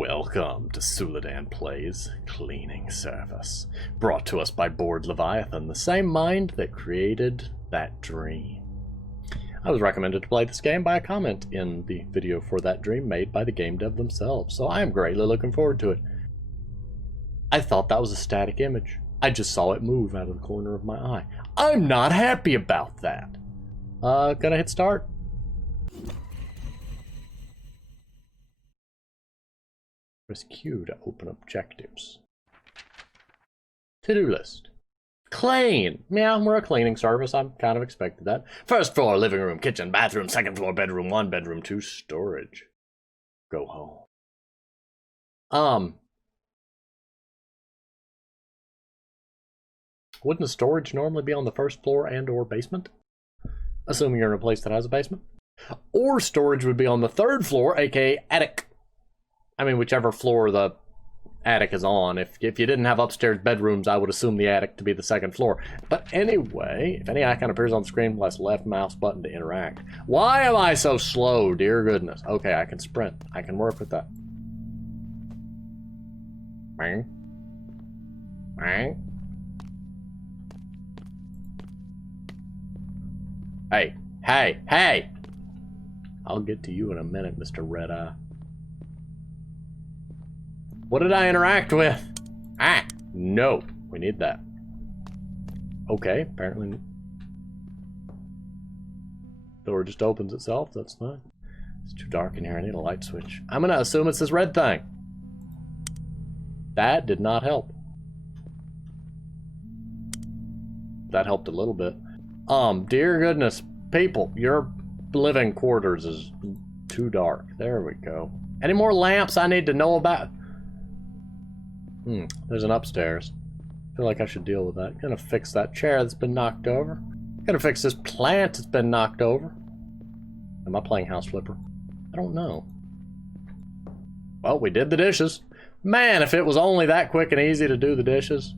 Welcome to Suladan Plays Cleaning Service, brought to us by Bored Leviathan, the same mind that created that dream. I was recommended to play this game by a comment in the video for that dream made by the game dev themselves, so I am greatly looking forward to it. I thought that was a static image. I just saw it move out of the corner of my eye. I'm not happy about that. Gonna hit start. Press Q to open objectives. To-do list. Clean! Yeah, we're a cleaning service. I kind of expected that. First floor, living room, kitchen, bathroom. Second floor, bedroom 1, bedroom 2, storage. Go home. Wouldn't the storage normally be on the first floor and or basement? Assuming you're in a place that has a basement. Or storage would be on the third floor, aka attic. I mean, whichever floor the attic is on. If you didn't have upstairs bedrooms, I would assume the attic to be the second floor. But anyway, if any icon appears on the screen, press left mouse button to interact. Why am I so slow, dear goodness? Okay, I can sprint. I can work with that. Bang. Bang. Hey, hey, hey! I'll get to you in a minute, Mr. Red Eye. What did I interact with? Ah, no. We need that. Okay, apparently. Door just opens itself. That's fine. It's too dark in here. I need a light switch. I'm gonna assume it's this red thing. That did not help. That helped a little bit. Dear goodness, people, your living quarters is too dark. There we go. Any more lamps I need to know about? There's an upstairs. I feel like I should deal with that. Gonna fix that chair that's been knocked over. Gonna fix this plant that's been knocked over. Am I playing House Flipper? I don't know. Well, we did the dishes. Man, if it was only that quick and easy to do the dishes.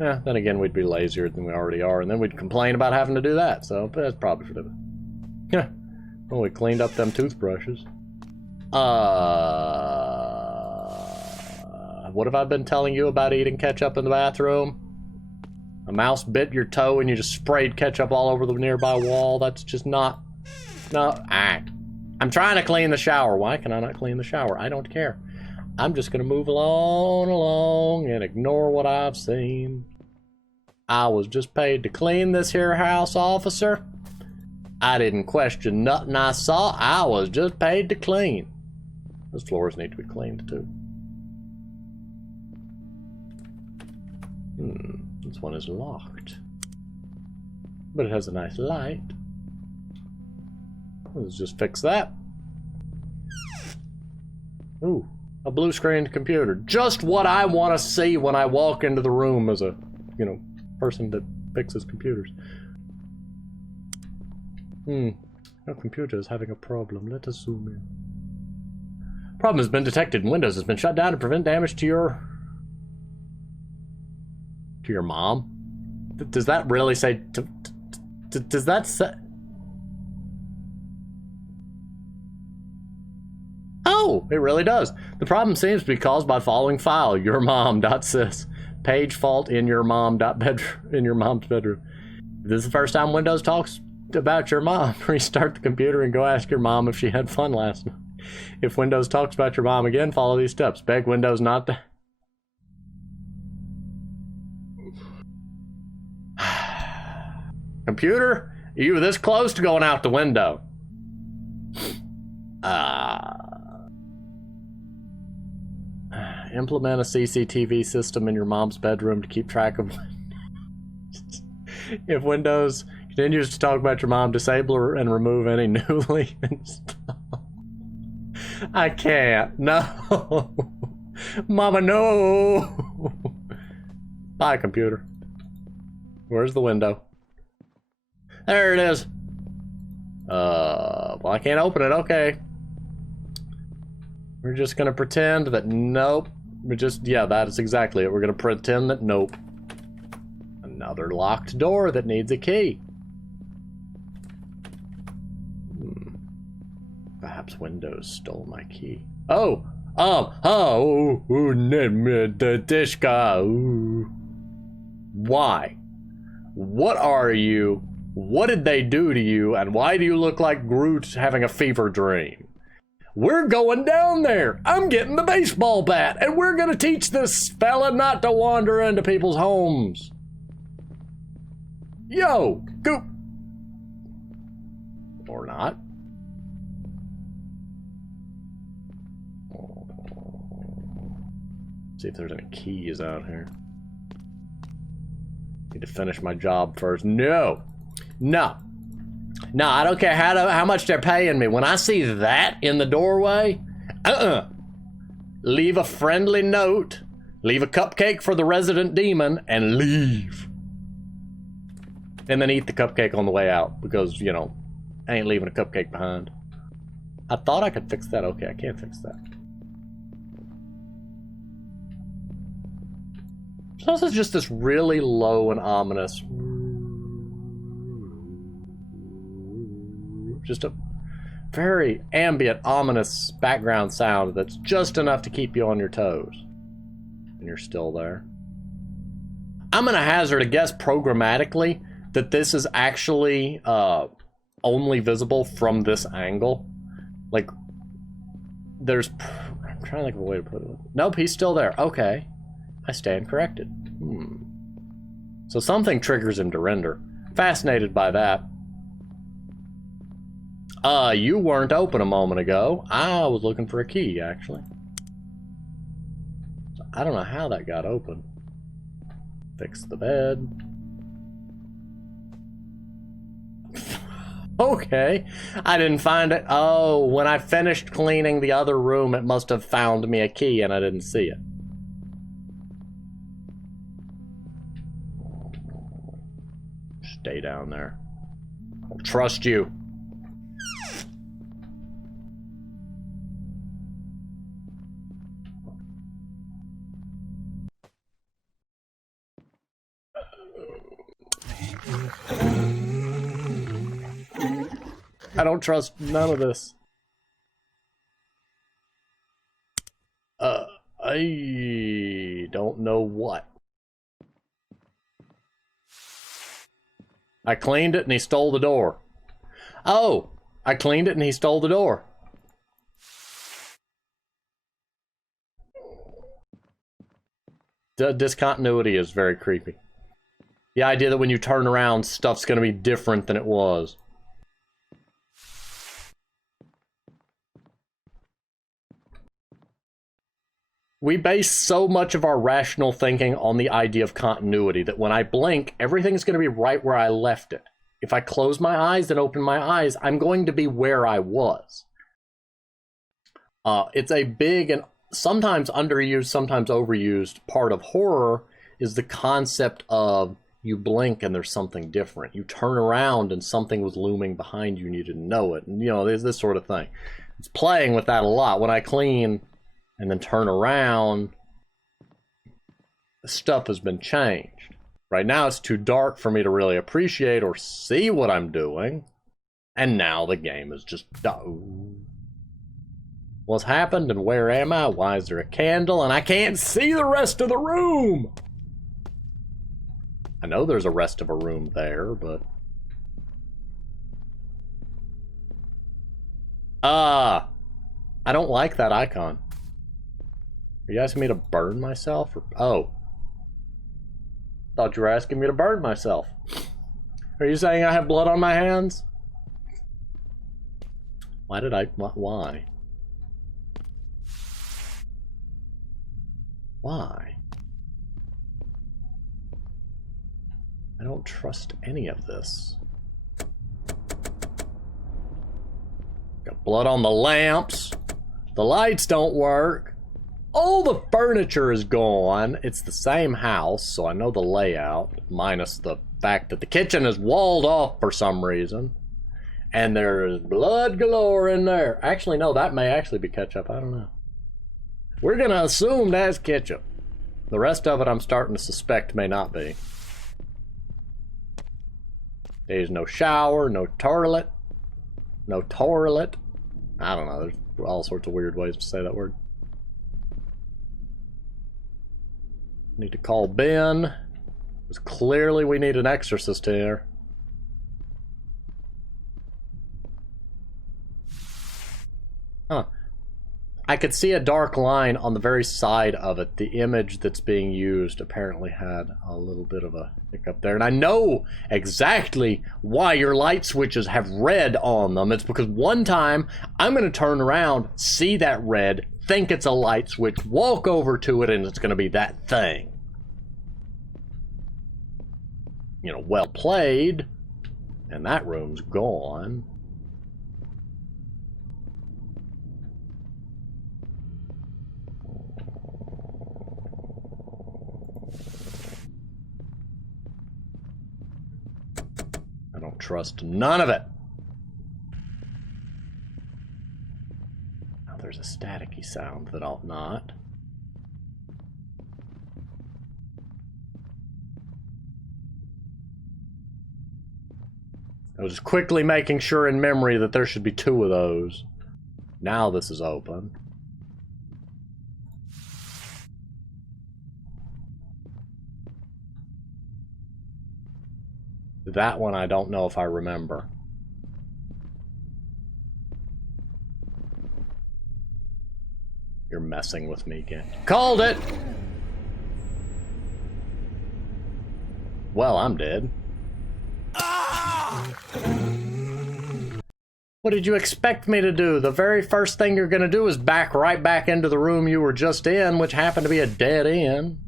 Yeah, then again, we'd be lazier than we already are, and then we'd complain about having to do that, so that's probably for the... Yeah. Well, we cleaned up them toothbrushes. What have I been telling you about eating ketchup in the bathroom? A mouse bit your toe and you just sprayed ketchup all over the nearby wall? That's just not... No. I'm trying to clean the shower. Why can I not clean the shower? I don't care. I'm just gonna move along and ignore what I've seen. I was just paid to clean this here house, officer. I didn't question nothing I saw. I was just paid to clean. Those floors need to be cleaned too. This one is locked. But it has a nice light. Let's just fix that. Ooh, a blue screened computer. Just what I want to see when I walk into the room as a, person that fixes computers. Our computer is having a problem. Let us zoom in. Problem has been detected and Windows has been shut down to prevent damage to your mom? Does that really say... does that say... Oh, it really does. The problem seems to be caused by the following file. yourmom.sys. Page fault in your mom's bedroom. If this is the first time Windows talks about your mom, restart the computer and go ask your mom if she had fun last night. If Windows talks about your mom again, follow these steps. Beg Windows not to... Computer, you were this close to going out the window. Implement a CCTV system in your mom's bedroom to keep track of... If Windows continues to talk about your mom, disable her and remove any newly installed... I can't. No. Mama, no. Bye, computer. Where's the window? There it is. Well, I can't open it. Okay. We're just gonna pretend that nope. Yeah, that is exactly it. We're gonna pretend that nope. Another locked door that needs a key. Perhaps Windows stole my key. Oh! The dish guy. Why? What are you? What did they do to you? And why do you look like Groot having a fever dream? We're going down there. I'm getting the baseball bat, and we're gonna teach this fella not to wander into people's homes. Yo, go. Or not. See if there's any keys out here. Need to finish my job first. No, I don't care how much they're paying me. When I see that in the doorway, leave a friendly note, leave a cupcake for the resident demon, and leave. And then eat the cupcake on the way out, because, you know, I ain't leaving a cupcake behind. I thought I could fix that. Okay, I can't fix that. So this is just this really low and ominous, just a very ambient, ominous background sound that's just enough to keep you on your toes. And you're still there. I'm gonna hazard a guess programmatically that this is actually only visible from this angle. Like, there's, I'm trying to think of a way to put it. Nope, he's still there. Okay. I stand corrected. So something triggers him to render. Fascinated by that. You weren't open a moment ago. I was looking for a key, actually. So I don't know how that got open. Fix the bed. Okay. I didn't find it. Oh, when I finished cleaning the other room, it must have found me a key and I didn't see it. Stay down there. I'll trust you. I don't trust none of this. I don't know what. I cleaned it and he stole the door. Oh, I cleaned it and he stole the door. The discontinuity is very creepy. The idea that when you turn around, stuff's gonna be different than it was. We base so much of our rational thinking on the idea of continuity that when I blink, everything's going to be right where I left it. If I close my eyes and open my eyes, I'm going to be where I was. It's a big and sometimes underused, sometimes overused part of horror is the concept of you blink and there's something different. You turn around and something was looming behind you and you didn't know it. And, you know, there's this sort of thing. It's playing with that a lot. When I clean and then turn around, the stuff has been changed. Right now it's too dark for me to really appreciate or see what I'm doing. And now the game is just, what's happened and where am I? Why is there a candle? And I can't see the rest of the room. I know there's a rest of a room there, but... I don't like that icon. Are you asking me to burn myself? Or, oh. Thought you were asking me to burn myself. Are you saying I have blood on my hands? Why did I... Why? Why? I don't trust any of this. Got blood on the lamps. The lights don't work. All the furniture is gone. It's the same house, so I know the layout, minus the fact that the kitchen is walled off for some reason. And there's blood galore in there. Actually, no, that may actually be ketchup. I don't know. We're going to assume that's ketchup. The rest of it I'm starting to suspect may not be. There's no shower, no toilet. No toilet. I don't know. There's all sorts of weird ways to say that word. Need to call Ben. Because clearly we need an exorcist here. Huh. I could see a dark line on the very side of it. The image that's being used apparently had a little bit of a hiccup there. And I know exactly why your light switches have red on them. It's because one time I'm going to turn around, see that red, think it's a light switch, walk over to it, and it's going to be that thing. You know, well played. And that room's gone. I don't trust none of it. Now there's a staticky sound that ought not. I was just quickly making sure in memory that there should be 2 of those. Now this is open. That one I don't know if I remember. You're messing with me again. Called it! Well, I'm dead. What did you expect me to do? The very first thing you're gonna do is back right back into the room you were just in, which happened to be a dead end.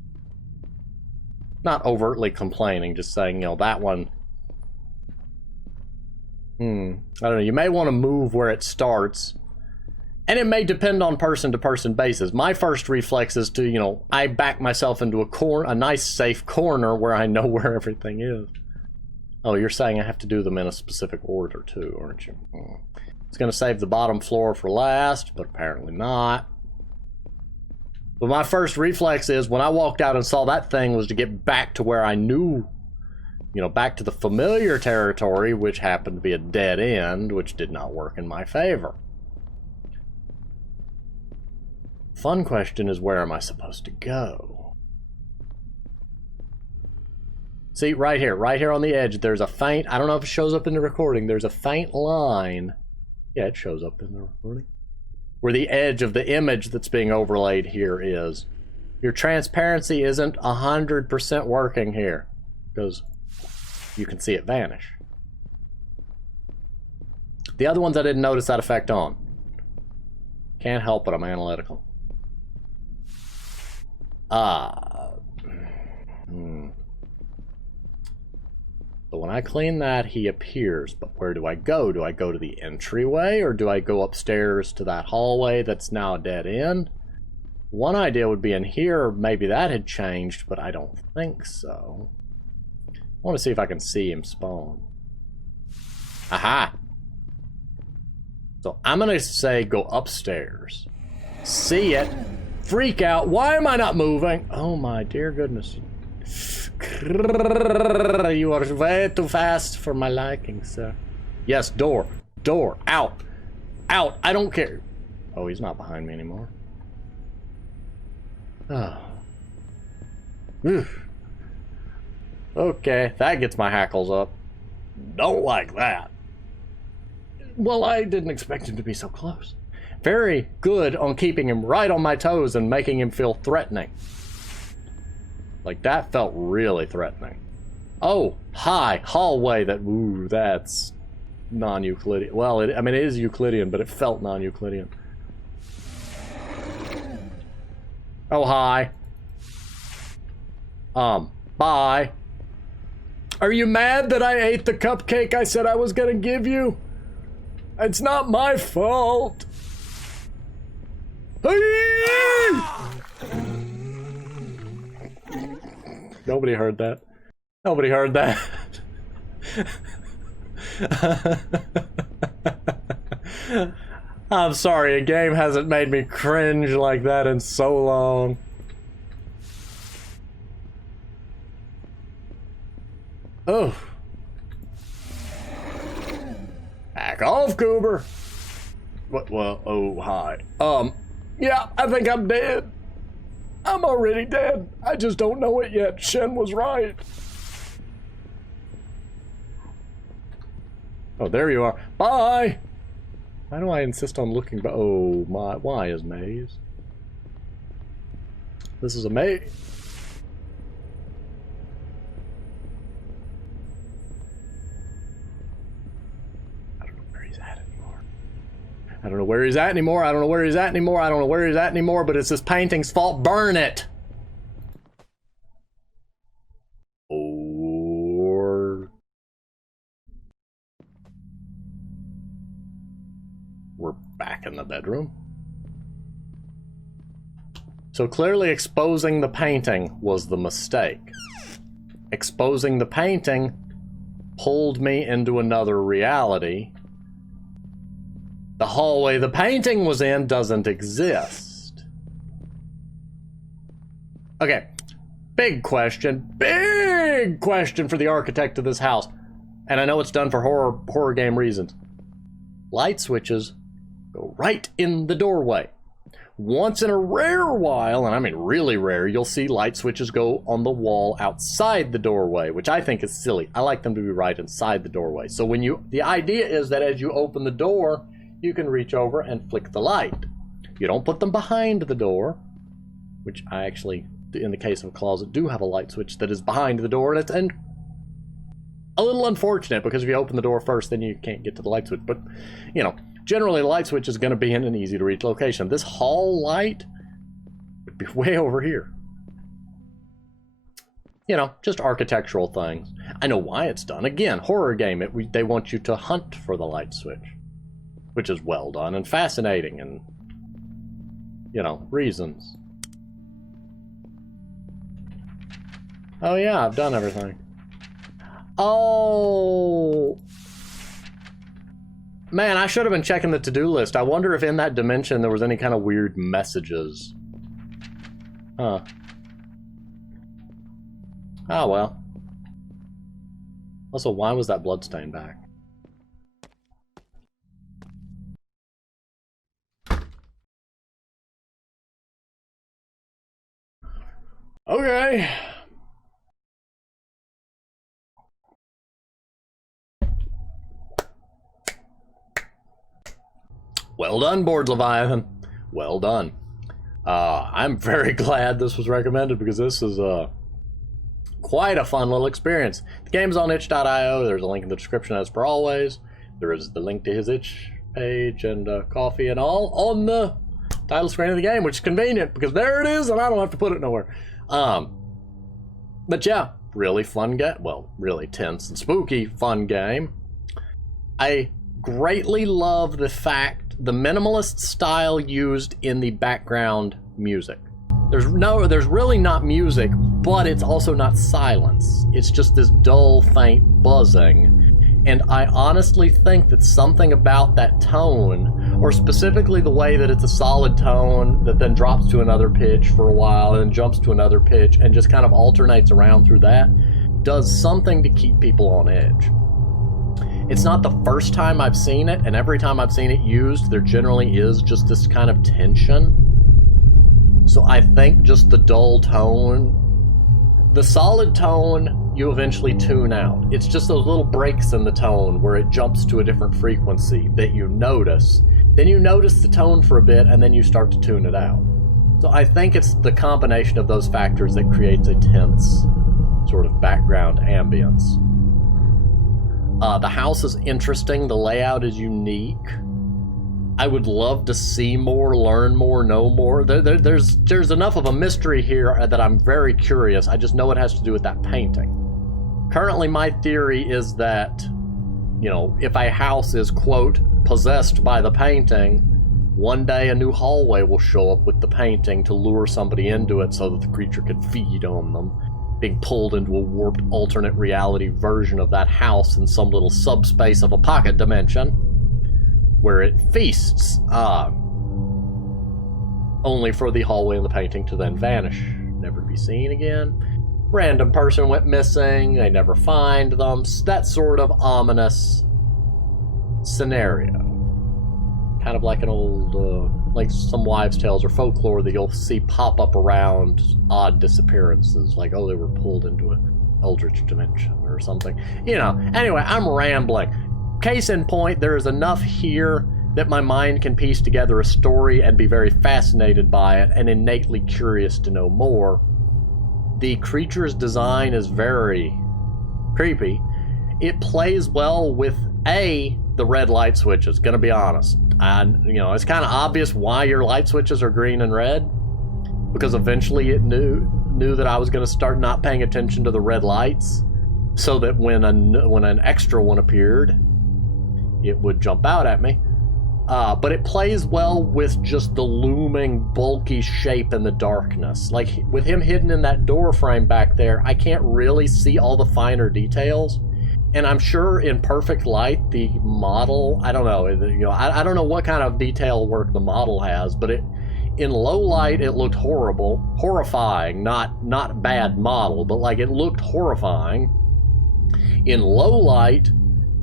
Not overtly complaining, just saying, you know, that one... I don't know, you may want to move where it starts. And it may depend on person-to-person basis. My first reflex is to, you know, I back myself into a nice safe corner where I know where everything is. Oh, you're saying I have to do them in a specific order too, aren't you? It's going to save the bottom floor for last, but apparently not. But my first reflex is, when I walked out and saw that thing, was to get back to where I knew, you know, back to the familiar territory, which happened to be a dead end, which did not work in my favor. Fun question is, where am I supposed to go? See, right here on the edge, there's a faint, I don't know if it shows up in the recording, there's a faint line. Yeah, it shows up in the recording. Where the edge of the image that's being overlaid here is. Your transparency isn't 100% working here, because you can see it vanish. The other ones I didn't notice that effect on. Can't help it, I'm analytical. So when I clean that, he appears. But where do I go? Do I go to the entryway, or do I go upstairs to that hallway that's now a dead end? One idea would be in here. Maybe that had changed, but I don't think so. I want to see if I can see him spawn. Aha! So I'm going to say go upstairs. See it. Freak out. Why am I not moving? Oh my dear goodness. You are way too fast for my liking, sir. Yes, door. Door. Out. Out. I don't care. Oh, he's not behind me anymore. Oh. Okay, that gets my hackles up. Don't like that. Well, I didn't expect him to be so close. Very good on keeping him right on my toes and making him feel threatening. Like, that felt really threatening. Oh, hi, hallway that, ooh, that's non-Euclidean. Well, I mean, it is Euclidean, but it felt non-Euclidean. Oh, hi. Bye. Are you mad that I ate the cupcake I said I was gonna give you? It's not my fault. Nobody heard that. Nobody heard that. I'm sorry, a game hasn't made me cringe like that in so long. Oh. Back off, Goober. What? Well, oh, hi. Yeah, I think I'm dead. I'm already dead. I just don't know it yet. Shen was right. Oh, there you are. Bye! Why do I insist on looking back? Oh, my. Why is maze? This is a maze. I don't know where he's at anymore. I don't know where he's at anymore. I don't know where he's at anymore. I don't know where he's at anymore, but it's this painting's fault. Burn it! Or... we're back in the bedroom. So clearly exposing the painting was the mistake. Exposing the painting pulled me into another reality. The hallway the painting was in doesn't exist. Okay, big question for the architect of this house. And I know it's done for horror game reasons. Light switches go right in the doorway. Once in a rare while, and I mean really rare, you'll see light switches go on the wall outside the doorway, which I think is silly. I like them to be right inside the doorway. So when the idea is that as you open the door, you can reach over and flick the light. You don't put them behind the door, which I actually, in the case of a closet, do have a light switch that is behind the door, and a little unfortunate because if you open the door first, then you can't get to the light switch. But, you know, generally the light switch is going to be in an easy to reach location. This hall light would be way over here. You know, just architectural things. I know why it's done. Again, horror game, they want you to hunt for the light switch, which is well done and fascinating and, you know, reasons. Oh yeah, I've done everything. Oh... man, I should have been checking the to-do list. I wonder if in that dimension there was any kind of weird messages. Huh. Oh, well. Also, why was that bloodstain back? Okay. Well done, Board Leviathan. Well done. I'm very glad this was recommended because this is quite a fun little experience. The game's on itch.io. There's a link in the description as per always. There is the link to his itch page and coffee and all on the title screen of the game, which is convenient because there it is and I don't have to put it nowhere. But yeah, really fun game. Well, really tense and spooky fun game. I greatly love the minimalist style used in the background music. There's really not music, but it's also not silence. It's just this dull, faint buzzing. And I honestly think that something about that tone, or specifically the way that it's a solid tone that then drops to another pitch for a while and then jumps to another pitch and just kind of alternates around through that, does something to keep people on edge. It's not the first time I've seen it, and every time I've seen it used, there generally is just this kind of tension. So I think just the dull tone, the solid tone, you eventually tune out. It's just those little breaks in the tone where it jumps to a different frequency that you notice. Then you notice the tone for a bit, and then you start to tune it out. So I think it's the combination of those factors that creates a tense sort of background ambience. The house is interesting. The layout is unique. I would love to see more, learn more, know more. There's enough of a mystery here that I'm very curious. I just know it has to do with that painting. Currently, my theory is that, you know, if a house is, quote, possessed by the painting, one day a new hallway will show up with the painting to lure somebody into it so that the creature can feed on them, being pulled into a warped alternate reality version of that house in some little subspace of a pocket dimension where it feasts, only for the hallway and the painting to then vanish, never to be seen again. Random person went missing, they never find them, that sort of ominous scenario. kind of like an old, like some wives' tales or folklore that you'll see pop up around odd disappearances, like, oh, they were pulled into an eldritch dimension or something. You know, anyway, I'm rambling. Case in point, there is enough here that my mind can piece together a story and be very fascinated by it and innately curious to know more. The creature's design is very creepy. It plays well with, the red light switches, gonna be honest. And, you know, it's kind of obvious why your light switches are green and red, because eventually it knew that I was gonna start not paying attention to the red lights, so that when an extra one appeared, it would jump out at me. But it plays well with just the looming, bulky shape in the darkness. Like, with him hidden in that door frame back there, I can't really see all the finer details. And I'm sure in perfect light, the model, I don't know, you know, I don't know what kind of detail work the model has, but in low light, it looked horrifying, not bad model, but like it looked horrifying. In low light,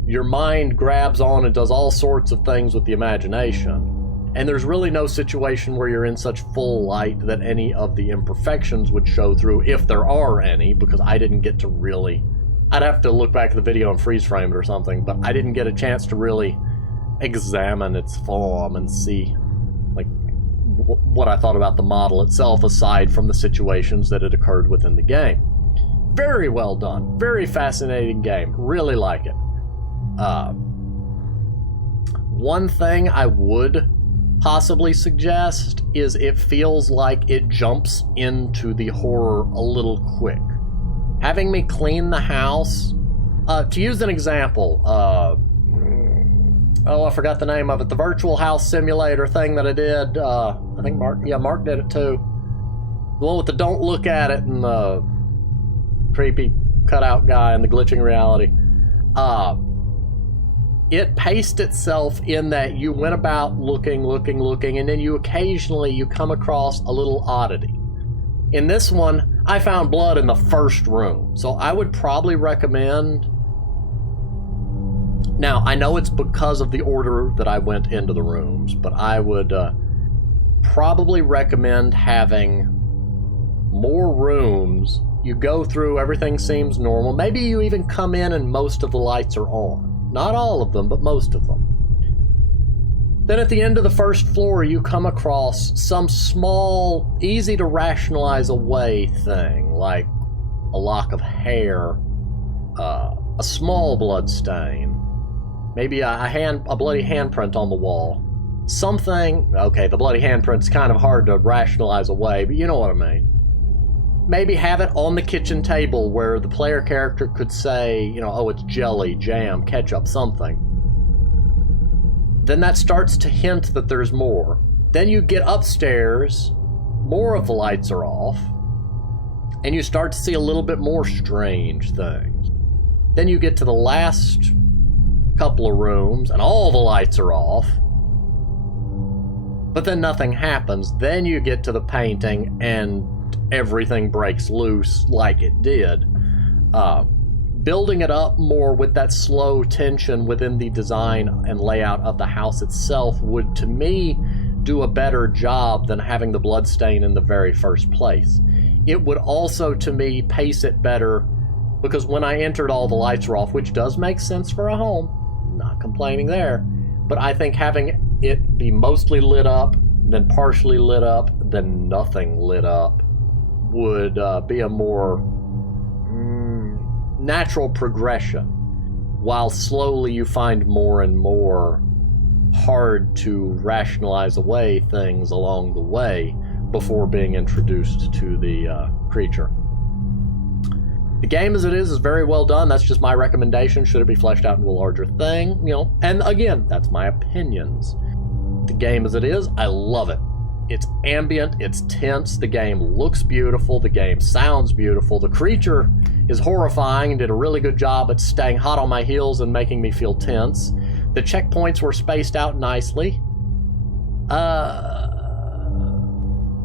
your mind grabs on and does all sorts of things with the imagination. And there's really no situation where you're in such full light that any of the imperfections would show through, if there are any, because I didn't get to really... I'd have to look back at the video and freeze frame it or something, but I didn't get a chance to really examine its form and see, like, what I thought about the model itself, aside from the situations that had occurred within the game. Very well done. Very fascinating game. Really like it. One thing I would possibly suggest is it feels like it jumps into the horror a little quick. Having me clean the house, to use an example, I forgot the name of it, the virtual house simulator thing that I did, I think Mark did it too. The one with the don't look at it and the creepy cutout guy and the glitching reality. It paced itself in that you went about looking, and then you occasionally come across a little oddity. In this one, I found blood in the first room, so I would probably recommend... Now, I know it's because of the order that I went into the rooms, but I would probably recommend having more rooms. You go through, everything seems normal. Maybe you even come in and most of the lights are on. Not all of them, but most of them. Then at the end of the first floor, you come across some small, easy to rationalize away thing, like a lock of hair, a small blood stain, maybe a bloody handprint on the wall. Something, okay, the bloody handprint's kind of hard to rationalize away, but you know what I mean. Maybe have it on the kitchen table where the player character could say, you know, oh, it's jelly, jam, ketchup, something. Then that starts to hint that there's more. Then you get upstairs, more of the lights are off, and you start to see a little bit more strange things. Then you get to the last couple of rooms, and all the lights are off, but then nothing happens. Then you get to the painting, and everything breaks loose like it did. Building it up more with that slow tension within the design and layout of the house itself would, to me, do a better job than having the bloodstain in the very first place. It would also, to me, pace it better, because when I entered, all the lights were off, which does make sense for a home. Not complaining there. But I think having it be mostly lit up, then partially lit up, then nothing lit up, would be a more natural progression, while slowly you find more and more hard to rationalize away things along the way before being introduced to the creature. The game as it is very well done. That's just my recommendation. Should it be fleshed out into a larger thing, you know, and again, that's my opinions. The game as it is, I love it. It's ambient, it's tense, the game looks beautiful, the game sounds beautiful, the creature is horrifying and did a really good job at staying hot on my heels and making me feel tense. The checkpoints were spaced out nicely.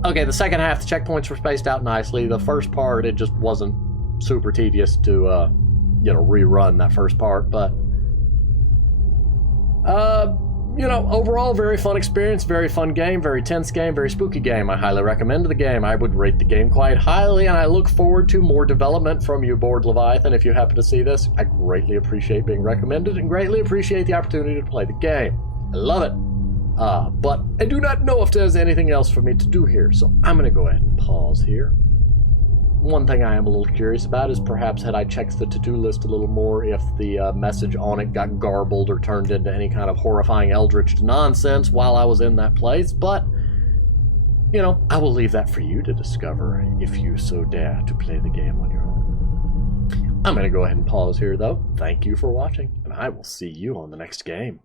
Okay, the second half, the checkpoints were spaced out nicely. The first part, it just wasn't super tedious to, rerun that first part, but... you know, overall, very fun experience, very fun game, very tense game, very spooky game. I highly recommend the game. I would rate the game quite highly, and I look forward to more development from you, Bored Leviathan. If you happen to see this, I greatly appreciate being recommended and greatly appreciate the opportunity to play the game. I love it. But I do not know if there's anything else for me to do here, so I'm going to go ahead and pause here. One thing I am a little curious about is perhaps had I checked the to-do list a little more if the message on it got garbled or turned into any kind of horrifying eldritch nonsense while I was in that place, but, you know, I will leave that for you to discover if you so dare to play the game on your own. I'm going to go ahead and pause here, though. Thank you for watching, and I will see you on the next game.